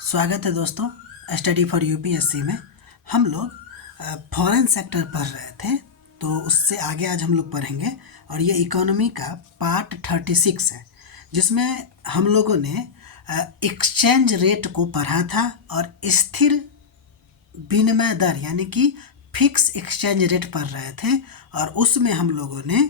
स्वागत है दोस्तों। स्टडी फॉर यूपीएससी में हम लोग फॉरेन सेक्टर पढ़ रहे थे, तो उससे आगे आज हम लोग पढ़ेंगे और ये इकोनॉमी का पार्ट 36 है, जिसमें हम लोगों ने एक्सचेंज रेट को पढ़ा था और स्थिर विनिमय दर यानी कि फिक्स एक्सचेंज रेट पढ़ रहे थे और उसमें हम लोगों ने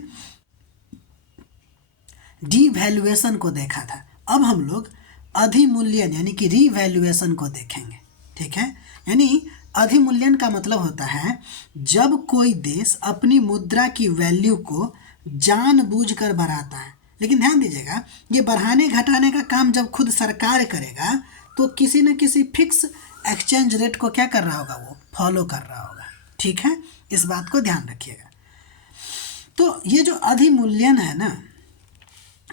डीवैल्यूएशन को देखा था। अब हम लोग अधिमूल्यन यानी कि रीवैल्यूएशन को देखेंगे। ठीक है, यानी अधिमूल्यन का मतलब होता है जब कोई देश अपनी मुद्रा की वैल्यू को जानबूझकर बढ़ाता है। लेकिन ध्यान दीजिएगा, ये बढ़ाने घटाने का काम जब खुद सरकार करेगा तो किसी न किसी फिक्स एक्सचेंज रेट को क्या कर रहा होगा, वो फॉलो कर रहा होगा। ठीक है, इस बात को ध्यान रखिएगा। तो ये जो अधिमूल्यन है ना,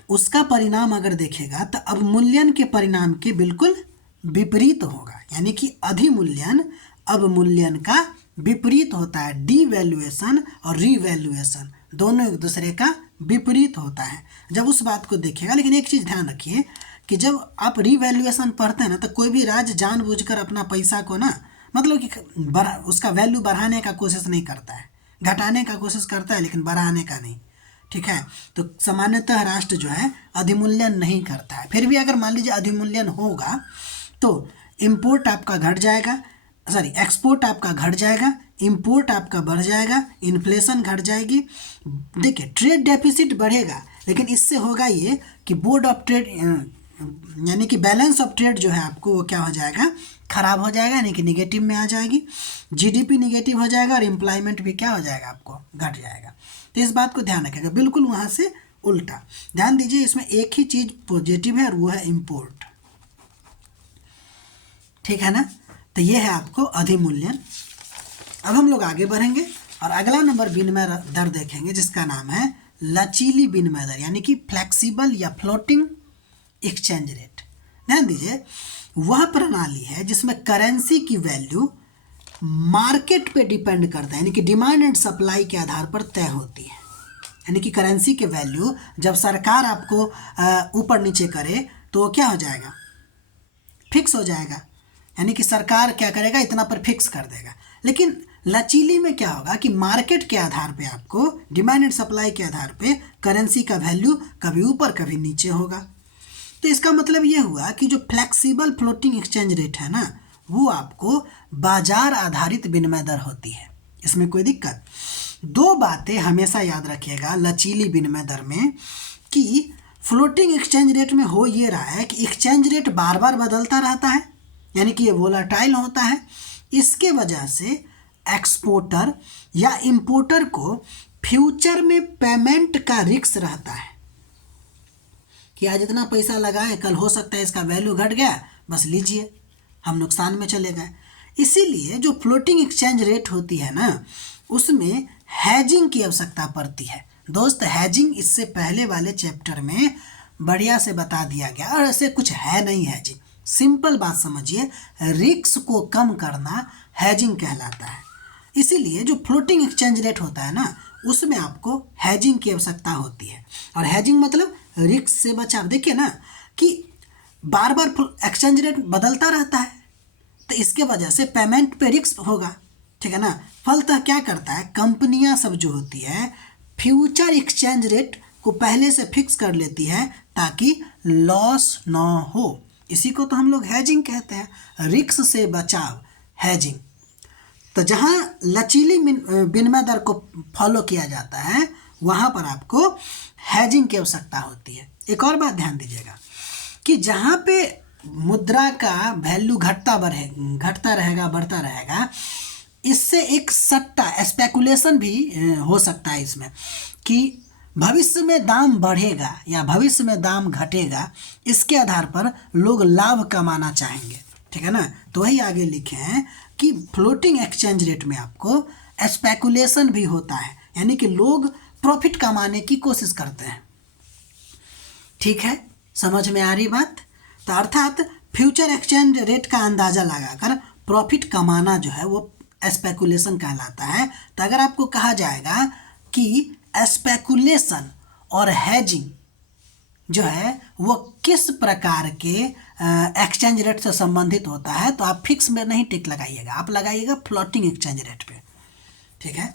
उसका परिणाम अगर देखेगा तो अवमूल्यन के परिणाम के बिल्कुल विपरीत होगा। यानी कि अधिमूल्यन अवमूल्यन का विपरीत होता है। डीवैल्यूएशन और रीवैल्यूएशन दोनों एक दूसरे का विपरीत होता है जब उस बात को देखिएगा। लेकिन एक चीज़ ध्यान रखिए कि जब आप रीवैल्यूएशन पढ़ते हैं ना, तो कोई भी राज्य जानबूझकर अपना पैसा को ना मतलब कि उसका वैल्यू बढ़ाने का कोशिश नहीं करता है, घटाने का कोशिश करता है लेकिन बढ़ाने का नहीं। ठीक है, तो सामान्यतः राष्ट्र जो है अधिमूल्यन नहीं करता है। फिर भी अगर मान लीजिए अधिमूल्यन होगा तो इंपोर्ट आपका घट जाएगा, एक्सपोर्ट आपका घट जाएगा, इंपोर्ट आपका बढ़ जाएगा, इन्फ्लेशन घट जाएगी। देखिए, ट्रेड डेफिसिट बढ़ेगा, लेकिन इससे होगा ये कि बोर्ड ऑफ ट्रेड यानी कि बैलेंस ऑफ ट्रेड जो है आपको वो क्या हो जाएगा, खराब हो जाएगा, यानी कि निगेटिव में आ जाएगी। जीडीपी निगेटिव हो जाएगा और एम्प्लॉयमेंट भी क्या हो जाएगा, आपको घट जाएगा। तो इस बात को ध्यान रखिएगा, बिल्कुल वहाँ से उल्टा। ध्यान दीजिए, इसमें एक ही चीज़ पॉजिटिव है और वो है इंपोर्ट। ठीक है ना, तो ये है आपको अधिमूल्यन। अब हम लोग आगे बढ़ेंगे और अगला नंबर विनिमय दर देखेंगे, जिसका नाम है लचीली विनिमय दर यानी कि फ्लेक्सिबल या फ्लोटिंग एक्सचेंज रेट। ध्यान दीजिए, वह प्रणाली है जिसमें करेंसी की वैल्यू मार्केट पे डिपेंड करता है, यानी कि डिमांड एंड सप्लाई के आधार पर तय होती है। यानी कि करेंसी के वैल्यू जब सरकार आपको ऊपर नीचे करे तो क्या हो जाएगा, फिक्स हो जाएगा। यानी कि सरकार क्या करेगा, इतना पर फिक्स कर देगा। लेकिन लचीली में क्या होगा कि मार्केट के आधार पे आपको डिमांड एंड सप्लाई के आधार पे करेंसी का वैल्यू कभी ऊपर कभी नीचे होगा। तो इसका मतलब ये हुआ कि जो फ्लेक्सिबल फ्लोटिंग एक्सचेंज रेट है ना, वो आपको बाजार आधारित विनिमय दर होती है। इसमें कोई दिक्कत। दो बातें हमेशा याद रखिएगा लचीली विनिमय दर में, कि फ्लोटिंग एक्सचेंज रेट में हो ये रहा है कि एक्सचेंज रेट बार बार बदलता रहता है, यानी कि ये वोलाटाइल होता है। इसके वजह से एक्सपोर्टर या इंपोर्टर को फ्यूचर में पेमेंट का रिस्क रहता है कि आज इतना पैसा लगाए, कल हो सकता है इसका वैल्यू घट गया, बस लीजिए हम नुकसान में चले गए। इसीलिए जो फ्लोटिंग एक्सचेंज रेट होती है ना, उसमें हैजिंग की आवश्यकता पड़ती है। दोस्त, हैजिंग इससे पहले वाले चैप्टर में बढ़िया से बता दिया गया और ऐसे कुछ है नहीं हैजिंग। सिंपल बात समझिए, रिस्क को कम करना हैजिंग कहलाता है। इसीलिए जो फ्लोटिंग एक्सचेंज रेट होता है ना, उसमें आपको हैजिंग की आवश्यकता होती है। और हैजिंग मतलब रिस्क से बचाव। देखिए ना कि बार बार एक्सचेंज रेट बदलता रहता है, तो इसके वजह से पेमेंट पे रिस्क होगा। ठीक है ना, फलतः क्या करता है, कंपनियां सब जो होती है फ्यूचर एक्सचेंज रेट को पहले से फिक्स कर लेती है ताकि लॉस ना हो। इसी को तो हम लोग हैजिंग कहते हैं, रिस्क से बचाव, हैजिंग। तो जहाँ लचीली विनिमय दर को फॉलो किया जाता है, वहाँ पर आपको हैजिंग की आवश्यकता होती है। एक और बात ध्यान दीजिएगा कि जहाँ पे मुद्रा का वैल्यू घटता रहेगा, बढ़ता रहेगा, इससे एक सट्टा स्पेकुलेशन भी हो सकता है इसमें, कि भविष्य में दाम बढ़ेगा या भविष्य में दाम घटेगा, इसके आधार पर लोग लाभ कमाना चाहेंगे। ठीक है ना, तो वही आगे लिखे हैं कि फ्लोटिंग एक्सचेंज रेट में आपको स्पेकुलेशन भी होता है, यानी कि लोग प्रॉफिट कमाने की कोशिश करते हैं। ठीक है, समझ में आ रही बात। तो अर्थात फ्यूचर एक्सचेंज रेट का अंदाज़ा लगाकर प्रॉफिट कमाना जो है वो स्पेकुलेशन कहलाता है। तो अगर आपको कहा जाएगा कि स्पेकुलेशन और हैजिंग जो है वो किस प्रकार के एक्सचेंज रेट से संबंधित होता है, तो आप फिक्स में नहीं टिक लगाइएगा, आप लगाइएगा फ्लोटिंग एक्सचेंज रेट पे। ठीक है।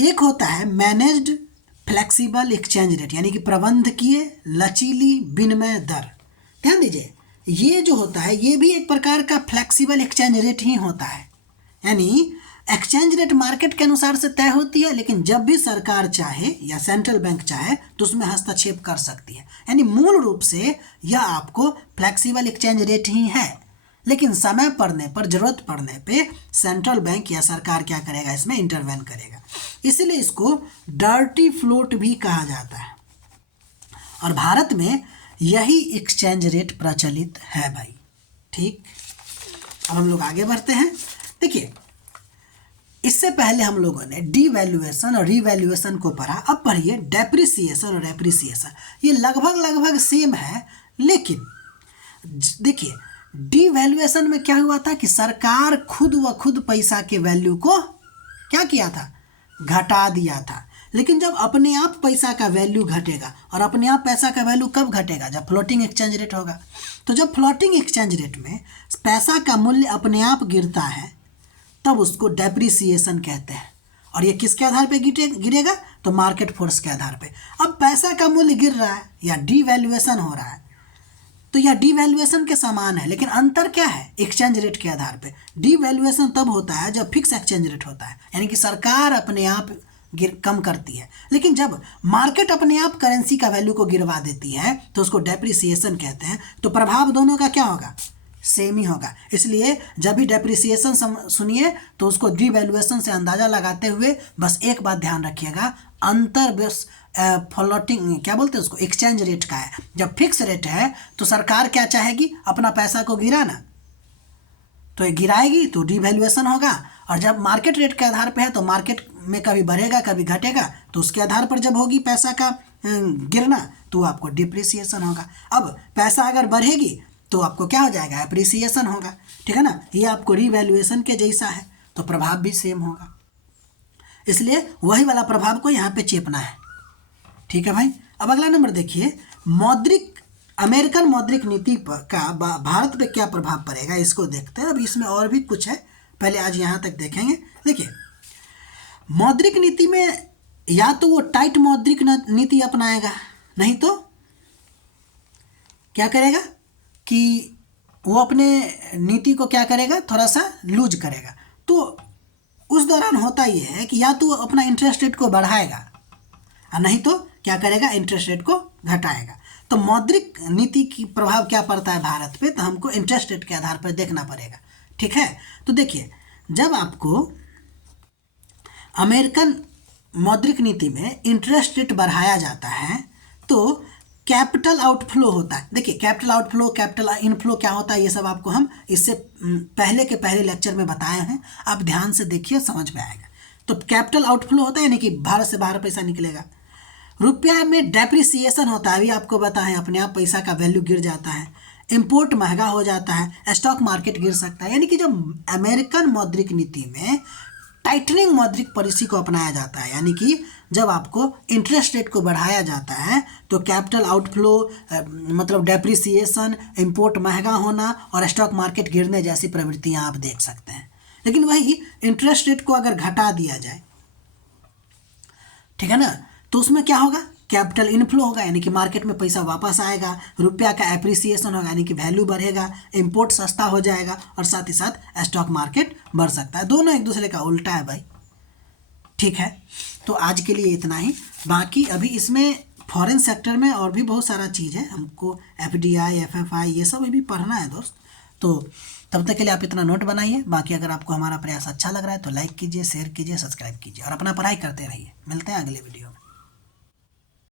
एक होता है मैनेज्ड फ्लेक्सिबल एक्सचेंज रेट, यानी कि प्रबंधकीय लचीली विनिमय दर। ध्यान दीजिए, ये जो होता है ये भी एक प्रकार का फ्लेक्सिबल एक्सचेंज रेट ही होता है, यानी एक्सचेंज रेट मार्केट के अनुसार से तय होती है, लेकिन जब भी सरकार चाहे या सेंट्रल बैंक चाहे तो उसमें हस्तक्षेप कर सकती है। यानी मूल रूप से यह आपको फ्लेक्सिबल एक्सचेंज रेट ही है, लेकिन समय पड़ने पर, जरूरत पड़ने पे सेंट्रल बैंक या सरकार क्या करेगा, इसमें इंटरवेन करेगा। इसलिए इसको डर्टी फ्लोट भी कहा जाता है, और भारत में यही एक्सचेंज रेट प्रचलित है भाई। ठीक, अब हम लोग आगे बढ़ते हैं। देखिए, इससे पहले हम लोगों ने डीवैल्यूएशन और रीवैल्यूएशन को पढ़ा, अब पढ़िए डेप्रिसिएशन और एप्रिसिएशन। ये लगभग सेम है, लेकिन देखिए डीवैल्यूएशन में क्या हुआ था कि सरकार खुद पैसा के वैल्यू को क्या किया था, घटा दिया था। लेकिन जब अपने आप पैसा का वैल्यू घटेगा, और अपने आप पैसा का वैल्यू कब घटेगा, जब फ्लोटिंग एक्सचेंज रेट होगा। तो जब फ्लोटिंग एक्सचेंज रेट में पैसा का मूल्य अपने आप गिरता है तब उसको डेप्रिसिएशन कहते हैं। और ये किसके आधार पे गिरेगा, तो मार्केट फोर्स के आधार पे। अब पैसा का मूल्य गिर रहा है या डीवैल्यूएशन हो रहा है, तो यह डीवैल्यूएशन के समान है, लेकिन अंतर क्या है, एक्सचेंज रेट के आधार पे। डीवैल्यूएशन तब होता है जब फिक्स एक्सचेंज रेट होता है, यानी कि सरकार अपने आप कम करती है, लेकिन जब मार्केट अपने आप करेंसी का वैल्यू को गिरवा देती है तो उसको डेप्रिसिएशन कहते हैं। तो प्रभाव दोनों का क्या होगा, सेम ही होगा। इसलिए जब भी डेप्रिसिएशन सुनिए तो उसको डीवैल्यूएशन से अंदाज़ा लगाते हुए बस एक बात ध्यान रखिएगा, अंतर बस फ्लोटिंग क्या बोलते हैं उसको, एक्सचेंज रेट का है। जब फिक्स रेट है तो सरकार क्या चाहेगी, अपना पैसा को गिराना, तो ये गिराएगी तो डीवैल्यूएशन होगा। और जब मार्केट रेट के आधार पे है तो मार्केट में कभी बढ़ेगा कभी घटेगा, तो उसके आधार पर जब होगी पैसा का गिरना तो आपको डिप्रिसिएशन होगा। अब पैसा अगर बढ़ेगी तो आपको क्या हो जाएगा, एप्रिसिएशन होगा। ठीक है ना, ये आपको रिवैल्यूएशन के जैसा है, तो प्रभाव भी सेम होगा। इसलिए वही वाला प्रभाव को यहाँ पे चेपना है। ठीक है भाई। अब अगला नंबर देखिए, अमेरिकन मौद्रिक नीति का भारत पे क्या प्रभाव पड़ेगा, इसको देखते हैं। अब इसमें और भी कुछ है, पहले आज यहाँ तक देखेंगे। देखिए, मौद्रिक नीति में या तो वो टाइट मौद्रिक नीति अपनाएगा, नहीं तो क्या करेगा कि वो अपने नीति को क्या करेगा, थोड़ा सा लूज करेगा। तो उस दौरान होता ये है कि या तो वो अपना इंटरेस्ट रेट को बढ़ाएगा, और नहीं तो क्या करेगा, इंटरेस्ट रेट को घटाएगा। तो मौद्रिक नीति की प्रभाव क्या पड़ता है भारत पे, तो हमको इंटरेस्ट रेट के आधार पर देखना पड़ेगा। ठीक है। तो देखिए, जब आपको अमेरिकन मौद्रिक नीति में इंटरेस्ट रेट बढ़ाया जाता है तो कैपिटल आउटफ्लो होता है। देखिए, कैपिटल आउटफ्लो, कैपिटल इनफ्लो क्या होता है, ये सब आपको हम इससे पहले के पहले लेक्चर में बताए हैं। आप ध्यान से देखिए, समझ में आएगा। तो कैपिटल आउटफ्लो होता है यानी कि भारत से बाहर पैसा निकलेगा। रुपया में डेप्रिसिएशन होता है, अभी आपको बताएं, अपने आप पैसा का वैल्यू गिर जाता है, इंपोर्ट महंगा हो जाता है, स्टॉक मार्केट गिर सकता है। यानी कि जब अमेरिकन मौद्रिक नीति में टाइटनिंग मौद्रिक पॉलिसी को अपनाया जाता है, यानी कि जब आपको इंटरेस्ट रेट को बढ़ाया जाता है तो कैपिटल आउटफ्लो मतलब डेप्रिसिएशन, इंपोर्ट महंगा होना और स्टॉक मार्केट गिरने जैसी प्रवृत्तियां आप देख सकते हैं। लेकिन वही इंटरेस्ट रेट को अगर घटा दिया जाए, ठीक है ना, तो उसमें क्या होगा, कैपिटल इनफ्लो होगा, यानी कि मार्केट में पैसा वापस आएगा, रुपया का एप्रिसिएशन होगा, यानी कि वैल्यू बढ़ेगा, इंपोर्ट सस्ता हो जाएगा, और साथ ही साथ स्टॉक मार्केट बढ़ सकता है। दोनों एक दूसरे का उल्टा है भाई। ठीक है, तो आज के लिए इतना ही। बाकी अभी इसमें फॉरेन सेक्टर में और भी बहुत सारा चीज़ है, हमको FDI, FFI ये सब भी पढ़ना है दोस्त। तो तब तक के लिए आप इतना नोट बनाइए। बाकी अगर आपको हमारा प्रयास अच्छा लग रहा है तो लाइक कीजिए, शेयर कीजिए, सब्सक्राइब कीजिए, और अपना पढ़ाई करते रहिए। मिलते हैं अगले वीडियो में।